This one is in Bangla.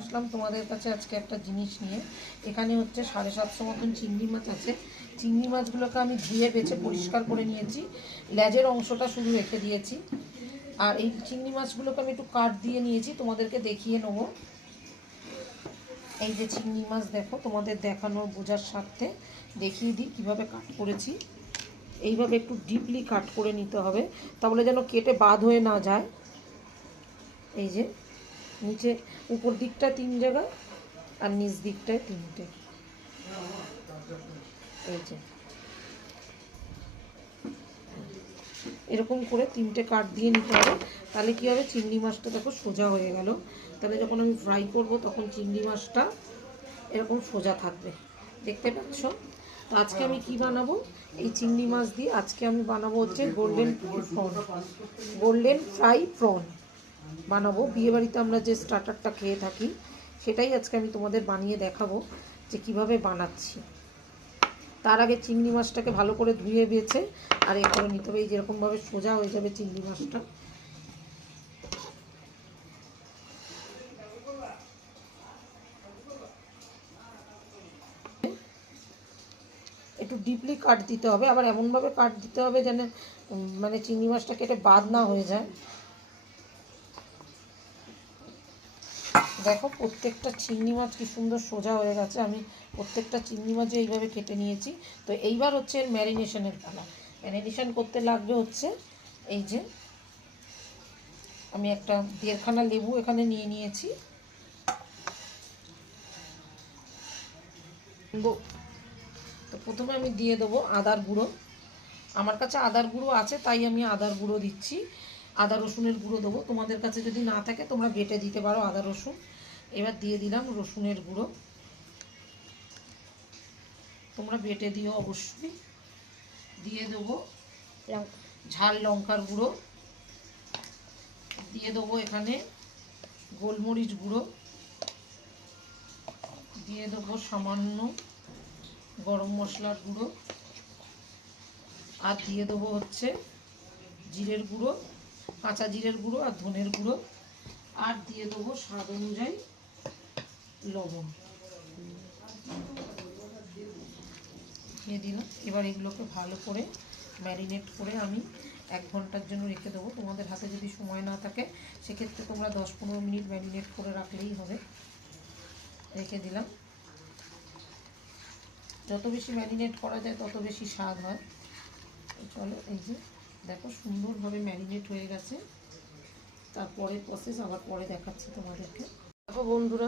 আসলাম তোমাদের কাছে আজকে একটা জিনিস নিয়ে। এখানে হচ্ছে 750 মতন চিংড়ি মাছ আছে। চিংড়ি মাছগুলোকে আমি ধুয়ে বেছে পরিষ্কার করে নিয়েছি, লেজের অংশটা শুধু রেখে দিয়েছি। আর এই চিংড়ি মাছগুলোকে আমি একটু কাট দিয়ে নিয়েছি, তোমাদেরকে দেখিয়ে নেবো। এই যে চিংড়ি মাছ দেখো, তোমাদের দেখানোর বোঝার স্বার্থে দেখিয়ে দিই কীভাবে কাট করেছি। এইভাবে একটু ডিপলি কাট করে নিতে হবে, তাহলে যেন কেটে বাদ হয়ে না যায়। এই যে নিচে উপর দিকটা 3 জায়গায় আর নিচ দিকটায় 3টে। এই যে এরকম করে 3টে কাট দিয়ে নিতে হবে। তাহলে কী হবে, চিংড়ি মাছটা দেখো সোজা হয়ে গেল। তাহলে যখন আমি ফ্রাই করব তখন চিংড়ি মাছটা এরকম সোজা থাকবে, দেখতে পাচ্ছ। তো আজকে আমি কি বানাবো, এই চিংড়ি মাছ দিয়ে আজকে আমি বানাবো হচ্ছে গোল্ডেন ফ্রাই প্রন বানাবো। বিয়েবাড়িতে আমরা যে স্টার্টারটা খেয়ে থাকি সেটাই আজকে আমি তোমাদের বানিয়ে দেখাবো যে কিভাবে বানাচ্ছি। তার আগে চিংড়ি মাছটাকে ভালো করে ধুয়ে বেছে আর এ করে নিতে হবে। এই যেরকমভাবে সোজা হয়ে যাবে চিংড়ি মাছটা। একটু ডিপলি কাট দিতে হবে, আবার এমনভাবে কাট দিতে হবে যেন মানে চিংড়ি মাছটা কেটে বাদ না হয়ে যায়। দেখো প্রত্যেকটা চিংড়ি মাছ কি সুন্দর সোজা হয়ে গেছে। আমি প্রত্যেকটা চিংড়ি মাছও এইভাবে কেটে নিয়েছি। তো এইবার হচ্ছে এর ম্যারিনেশনের পালা। ম্যারিনেশন করতে লাগবে হচ্ছে এই যে আমি একটা 1.5খানা লেবু এখানে নিয়ে নিয়েছি। তো প্রথমে আমি দিয়ে দেবো আদার গুঁড়ো। আমার কাছে আদার গুঁড়ো আছে তাই আমি আদার গুঁড়ো দিচ্ছি। আদা রসুনের গুঁড়ো দেবো, তোমাদের কাছে যদি না থাকে তোমরা বেটে দিতে পারো আদা রসুন। এবার দিয়ে দিলাম রসুনের গুঁড়ো, তোমরা বেটে দিও অবশ্যই। দিয়ে দেবো ঝাল লঙ্কার গুঁড়ো, দিয়ে দেবো এখানে গোলমরিচ গুঁড়ো, দিয়ে দেবো সামান্য গরম মশলার গুঁড়ো, আর দিয়ে দেবো হচ্ছে জিরের গুঁড়ো, কাঁচা জিরের গুঁড়ো আর ধনের গুঁড়ো, আর দিয়ে দেবো স্বাদ অনুযায়ী লবণ দিয়ে দিলাম। এবার এগুলোকে ভালো করে ম্যারিনেট করে আমি 1 ঘন্টার জন্য রেখে দেবো। তোমাদের হাতে যদি সময় না থাকে সেক্ষেত্রে তোমরা 10-15 মিনিট ম্যারিনেট করে রাখলেই হবে। রেখে দিলাম। যত বেশি ম্যারিনেট করা যায় তত বেশি স্বাদ হয়। চলো এই যে দেখো সুন্দরভাবে ম্যারিনেট হয়ে গেছে। তারপরে প্রসেস আবার পরে দেখাচ্ছি তোমাদেরকে। দেখো বন্ধুরা,